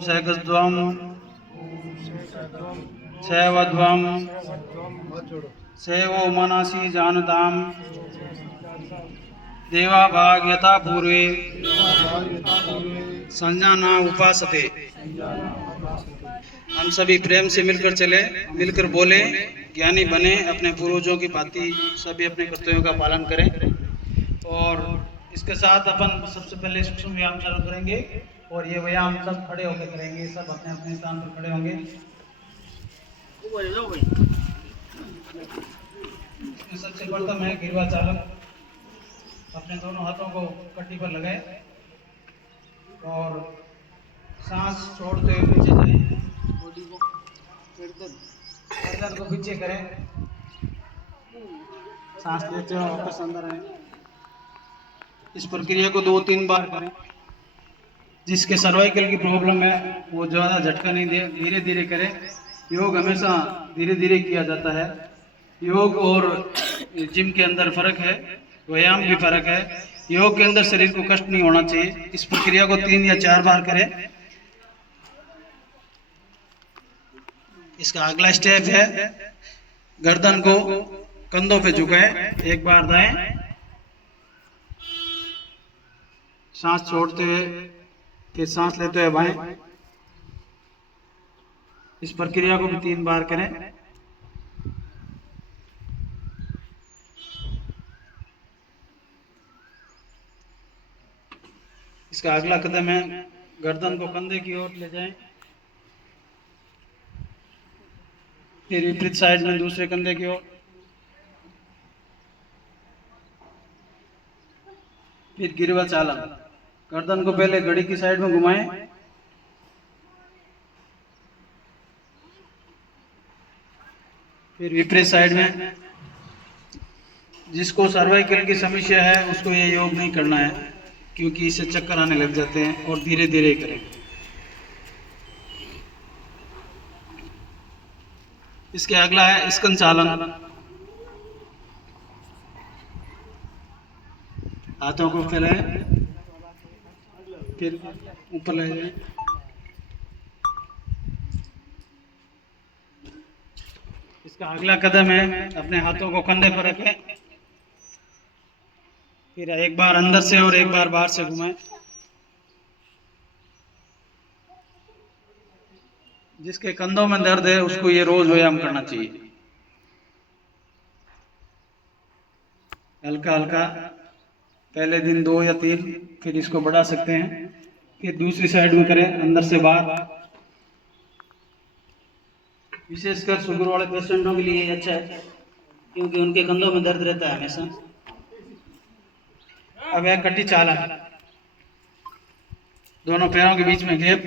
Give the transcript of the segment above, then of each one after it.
सहगस्त्वं सेवध्वं सेवो मनसि जानतां देवाभाग यथा पूर्वे संजाना उपासते। हम सभी प्रेम से मिलकर चले, मिलकर बोले, ज्ञानी बने, अपने पूर्वजों की भांति सभी अपने कर्तव्यों का पालन करें। और इसके साथ अपन सबसे पहले सूक्ष्म व्यायाम चालू करेंगे और ये व्यायाम सब खड़े होकर करेंगे, सब अपने अपने स्थान पर खड़े होंगे। सबसे प्रथम है गिरवा चालन। अपने दोनों हाथों को कट्टी पर लगाए और सांस छोड़ते हुए पीछे जाएं, बॉडी को गर्दन को पीछे करें, सांस लेते हुए वापस अंदर आए। इस प्रक्रिया को 2-3 बार करें। जिसके सर्वाइकल की प्रॉब्लम है वो ज़्यादा झटका नहीं दे, धीरे धीरे करें। योग हमेशा धीरे धीरे किया जाता है। योग और जिम के अंदर फर्क है, व्यायाम भी फर्क है। योग के अंदर शरीर को कष्ट नहीं होना चाहिए। इस प्रक्रिया को 3 या 4 बार करें। इसका अगला स्टेप है गर्दन को कंधों पे झुकाएं, एक बार दाएं, सांस छोड़ते हुए फिर सांस लेते हुए बाएं। इस प्रक्रिया को भी 3 बार करें। इसका अगला कदम है गर्दन को कंधे की ओर ले जाएं, फिर विपरीत साइड में दूसरे कंधे की ओर, फिर गिरवा चालन। गर्दन को पहले घड़ी की साइड में घुमाएं, फिर विपरीत साइड में। जिसको सर्वाइकल की समस्या है उसको ये योग नहीं करना है, क्योंकि इससे चक्कर आने लग जाते हैं, और धीरे धीरे करें। इसके अगला है स्कंद चालन। हाथों को फैलाएं, फिर ऊपर ले जाएं। इसका अगला कदम है अपने हाथों को कंधे पर रखें, फिर एक बार अंदर से और एक बार बाहर से घुमाएं। जिसके कंधों में दर्द है उसको ये रोज व्यायाम करना चाहिए। हल्का हल्का, पहले दिन 2 या 3, फिर इसको बढ़ा सकते हैं। फिर दूसरी साइड में करें, अंदर से बाहर। विशेषकर शुगर वाले पेशेंटों के लिए अच्छा है, क्योंकि उनके कंधों में दर्द रहता है हमेशा। अब है कटी चालन। दोनों पैरों के बीच में गैप,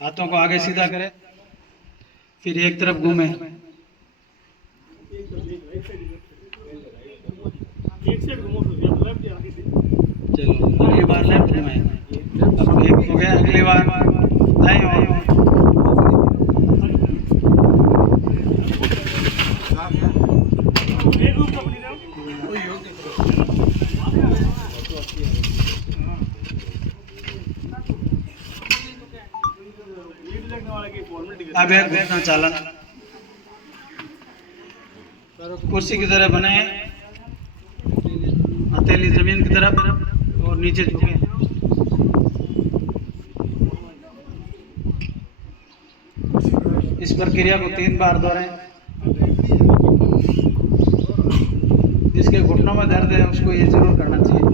हाथों को आगे सीधा करें, फिर एक तरफ घूमे। चलो अगली बार लेफ्ट घुमाए। अब एक हो गया, अगली बार दाएं और। अब है घुटना चालन। कुर्सी की तरह बने, हथेली जमीन की तरफ और नीचे झुके। इस प्रक्रिया को 3 बार दोहराएं। जिसके घुटनों में दर्द है उसको ये जरूर करना चाहिए।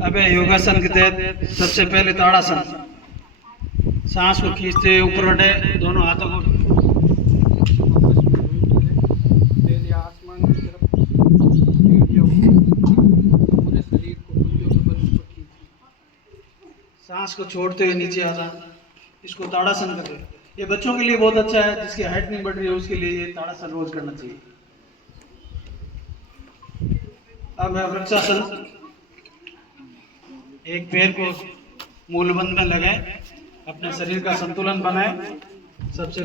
अब योगासन के तहत सबसे पहले ताड़ासन। सांस को खींचते हुए ऊपर उठे, दोनों हाथों को आसमान की तरफ, पूरे शरीर को सांस को छोड़ते हुए नीचे आता। इसको ताड़ासन करते हैं। ये बच्चों के लिए बहुत अच्छा है, जिसकी हाइट नहीं बढ़ रही है उसके लिए ये ताड़ासन रोज करना चाहिए। अब है वृक्षासन। एक पैर को मूलबंध में लगाएं, अपने शरीर का संतुलन बनाएं, सबसे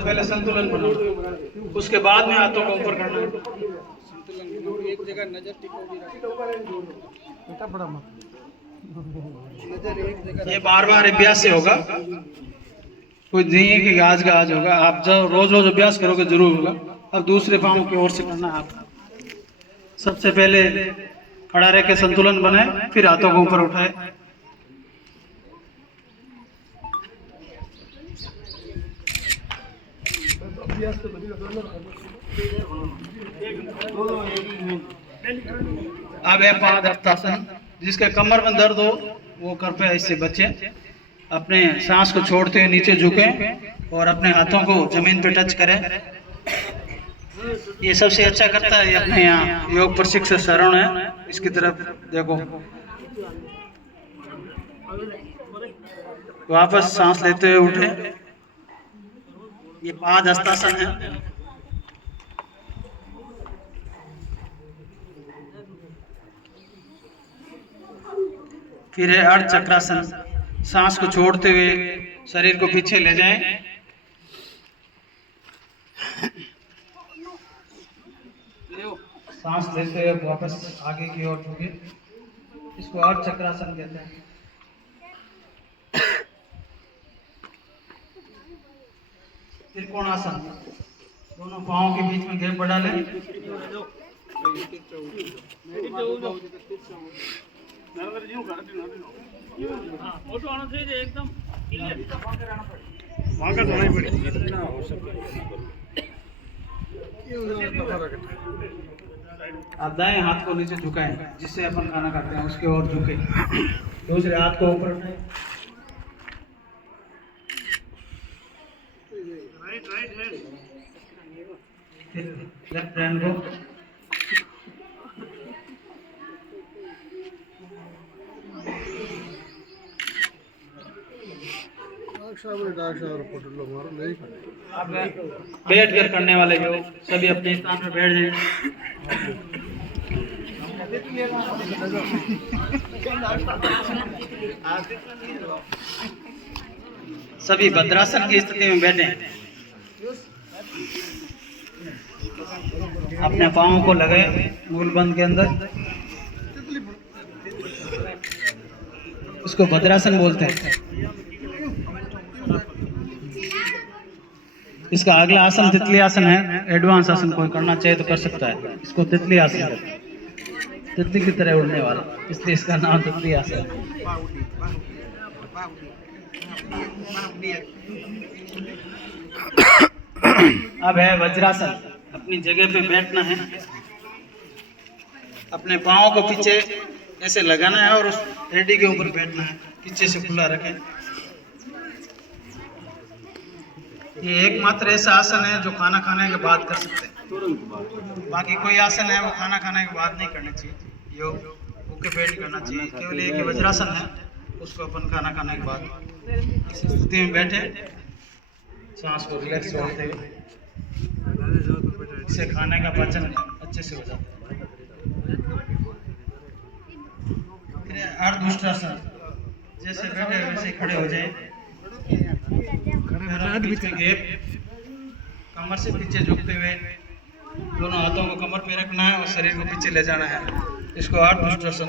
पहले संतुलन बनाओ, उसके बाद में हाथों को ऊपर करना है। एक जगह नजर टिकोगी ये बार बार अभ्यास से होगा, कोई नहीं है कि आज का आज होगा। आप जब रोज रोज अभ्यास करोगे जरूर होगा। अब दूसरे पाँव की ओर से करना है आप। सबसे पहले खड़ा रह के संतुलन बनाए, फिर हाथों को ऊपर उठाए। अब है पादहस्तासन। जिसके कमर में दर्द हो वो कृपया इससे बचे। अपने सांस को छोड़ते हुए नीचे झुकें और अपने हाथों को जमीन पे टच करें। ये सबसे अच्छा करता है, ये अपने यहाँ योग प्रशिक्षक शरण है, इसकी तरफ देखो। वापस सांस लेते हुए उठे। ये पादहस्तासन है। फिर है अर्ध चक्रासन। सांस को छोड़ते हुए शरीर को पीछे ले जाएं। सांस लेते हुए वापस आगे की ओर झुके। इसको अर्ध चक्रासन कहते हैं। त्रिकोणासन। दोनों पांवों के बीच में गैप बढ़ा लें। आप दाएं हाथ को नीचे झुकाएं, जिससे अपन खाना खाते हैं उसके ओर झुके। दूसरे हाथ को ऊपर उठाएं। लेफ्ट हैंड को अब बैठ कर करने वाले योग सभी अपने स्थान पर बैठ जाएं। सभी भद्रासन की स्थिति में बैठे। अपने पाँवों को लगाए मूलबंध के अंदर। इसको भद्रासन बोलते हैं। इसका अगला आसन तितली आसन है। एडवांस आसन कोई करना चाहिए तो कर सकता है। इसको तितली आसन कहते हैं, तितली की तरह उड़ने वाला, इसलिए इसका नाम तितली आसन है। अब है वज्रासन। अपनी जगह पे बैठना है। अपने पाँव को पीछे ऐसे लगाना है और उस रेडी के ऊपर बैठना है। पीछे से खुला रखें। ये एकमात्र ऐसा आसन है जो खाना खाने के बाद कर सकते हैं। बाकी कोई आसन है वो खाना खाने के बाद नहीं करना चाहिए। योग भूखे पेट करना चाहिए। केवल एक वज्रासन है, उसको अपन खाना खाने के बाद इस स्थिति में बैठे, सांस को रिलैक्स छोड़ते हुए। इससे खाने का पाचन अच्छे से हो जाता है। फिर अर्धउष्ट्रासन। जैसे बैठे वैसे खड़े हो जाए। कमर से पीछे झुकते हुए दोनों हाथों को कमर पे रखना है और शरीर को पीछे ले जाना है। इसको अर्धउष्ट्रासन।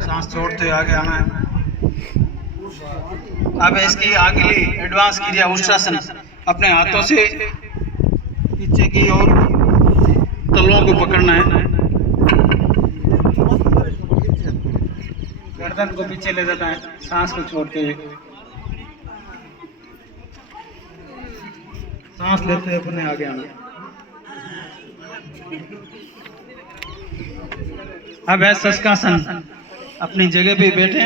सांस छोड़ते हुए आगे आना है। अब इसकी अगली एडवांस क्रिया उष्ट्रासन। अपने हाथों से पीछे की ओर तलवों को पकड़ना है। गर्दन को पीछे ले जाता है, सांस को छोड़ते हुए। सांस लेते हुए अपने आगे आना। अब है शशकासन। अपनी जगह पे बैठे,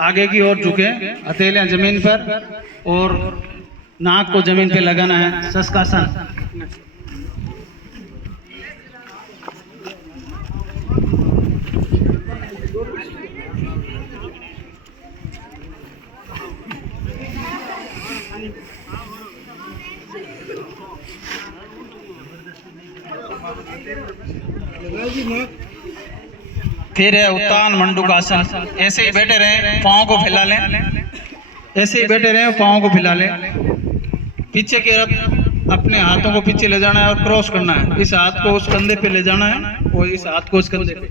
आगे की ओर झुके, हथेलियां जमीन पर और नाक को जमीन पे लगाना है। शशकासन। फिर है उत्तान मंडूकासन। ऐसे ही बैठे रहे, पाँव को फैला लें, ऐसे ही बैठे रहे, पाँव को फैला लें। पीछे की तरफ अपने हाथों को पीछे ले जाना है और क्रॉस करना है। इस हाथ को उस कंधे पे ले जाना है और इस हाथ को उस कंधे पे।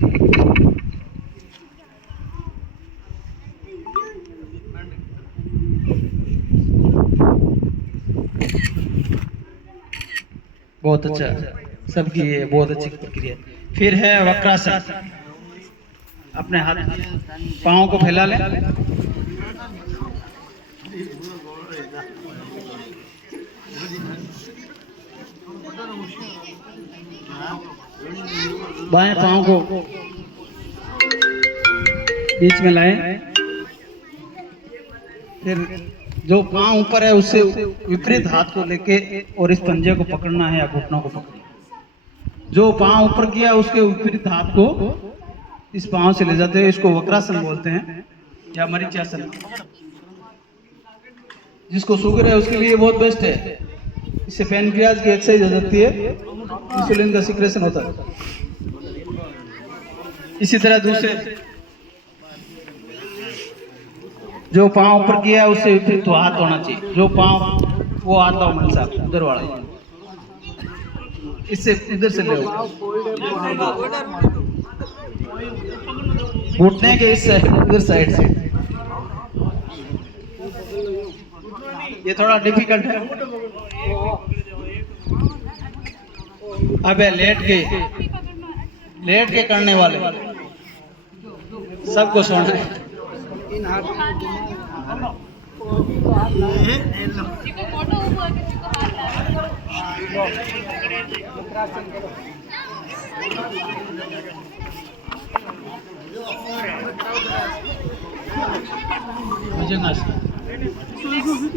बहुत अच्छा, सबकी ये बहुत अच्छी प्रक्रिया। फिर है वक्रासन। अपने हाथ पाँव को फैला लें, बाएं पाँव को बीच में लाएं। फिर जो पाँव ऊपर है उससे विपरीत हाथ को लेके और इस पंजे को पकड़ना है या घुटनों को पकड़ना। जो पाँव ऊपर किया उसके विपरीत हाथ को इस पाँव से ले जाते हैं। इसको वक्रासन बोलते हैं या मरीच्यासन। जिसको शुगर है उसके लिए बहुत बेस्ट है। इससे पैनक्रियाज की एक्सरसाइज हो जाती है, इंसुलिन का सिक्रेशन होता है। इसी तरह दूसरे जो पाँव ऊपर किया है उससे विपरीत तो हाथ होना चाहिए। जो पाँव वो हाथ लाओ मन साहब उधर वाला, इससे इधर से ले घुटने के इस इधर साइड से। ये थोड़ा डिफिकल्ट है। अब है लेट के करने वाले सबको सोना है।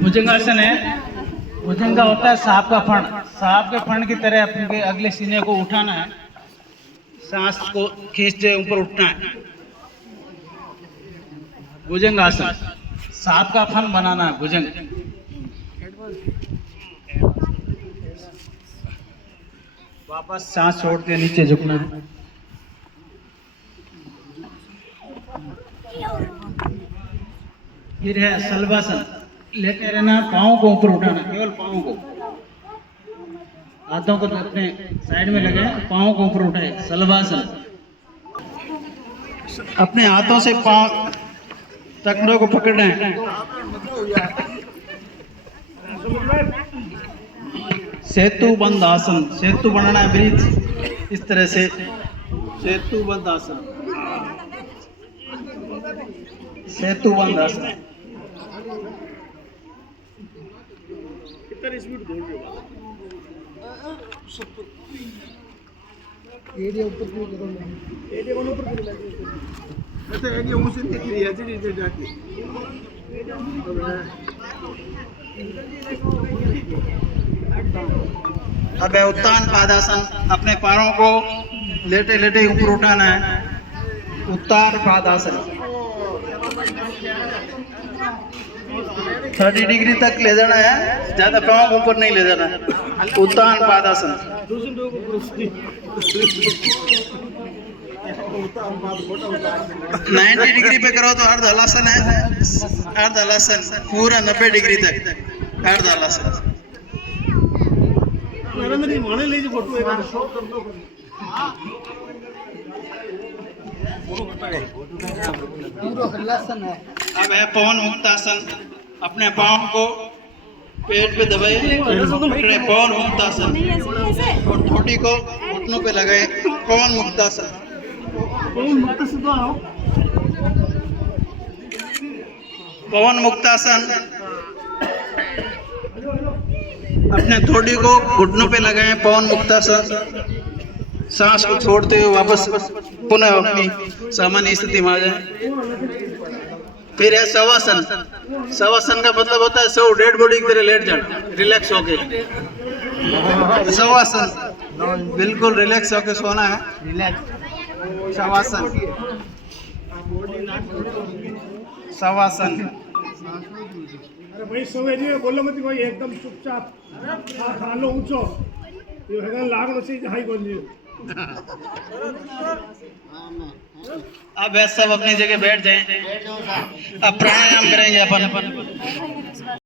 भुजंगासन है। भुजंगा होता है सांप का फण। सांप के फण की तरह अपने अगले सीने को उठाना है, सांस को खींचते ऊपर उठना है। भुजंगासन, सांप का फन बनाना है भुजंग। वापस सांस छोड़ते नीचे झुकना है। फिर है सलवासन। लेटे रहना, पाँव को ऊपर उठाना, केवल पाँव को, हाथों को अपने साइड में लगे, पाँव को ऊपर उठाए। सलवासन। अपने हाथों से पाँव टखनों को पकड़ना है। सेतु बंद आसन। सेतु बनाना है ब्रिज, इस तरह से सेतु बंद आसन। सेतु बंद आसन। एरिया ऊपर क्यों करो? एरिया ऊपर क्यों लगे? अच्छा एरिया उसे दिख रही है जी जाके। अब है उत्तान पादासन। अपने पैरों को लेटे लेटे ऊपर उठाना है। उत्तान पादासन। 30 डिग्री तक ले जाना है, ज्यादा पाँव को ऊपर नहीं ले जाना है। उत्तान पादासन। 90 डिग्री पे करो तो अर्ध हलासन है। अर्ध हलासन पूरा 90 डिग्री तक अर्ध हलासन। अब है पवन मुक्तासन। अपने पाँव को पेट पे दबाए, पकड़े, पवन मुक्तासन। और ठोड़ी को घुटनों पे लगाए, पवन मुक्तासन। पवन मुक्तासन। अपने थोड़ी को घुटनों पे लगाए, पवन मुक्तासन। सांस को छोड़ते हुए वापस पुनः अपनी सामान्य स्थिति में आ जाए। फिर है शवासन। शवासन का मतलब होता है सो डेड बॉडी की तरह लेट जाना, रिलैक्स होके। शवासन बिल्कुल रिलैक्स होके सोना है। रिलैक्स शवासन। शवासन। अरे भाई सोए जी बोलो मत भाई, एकदम चुपचाप खा लो ऊंचो। ये है लागण से हाई कर लियो। अब सब अपनी जगह बैठ जाएं। अब प्राणायाम करेंगे अपन।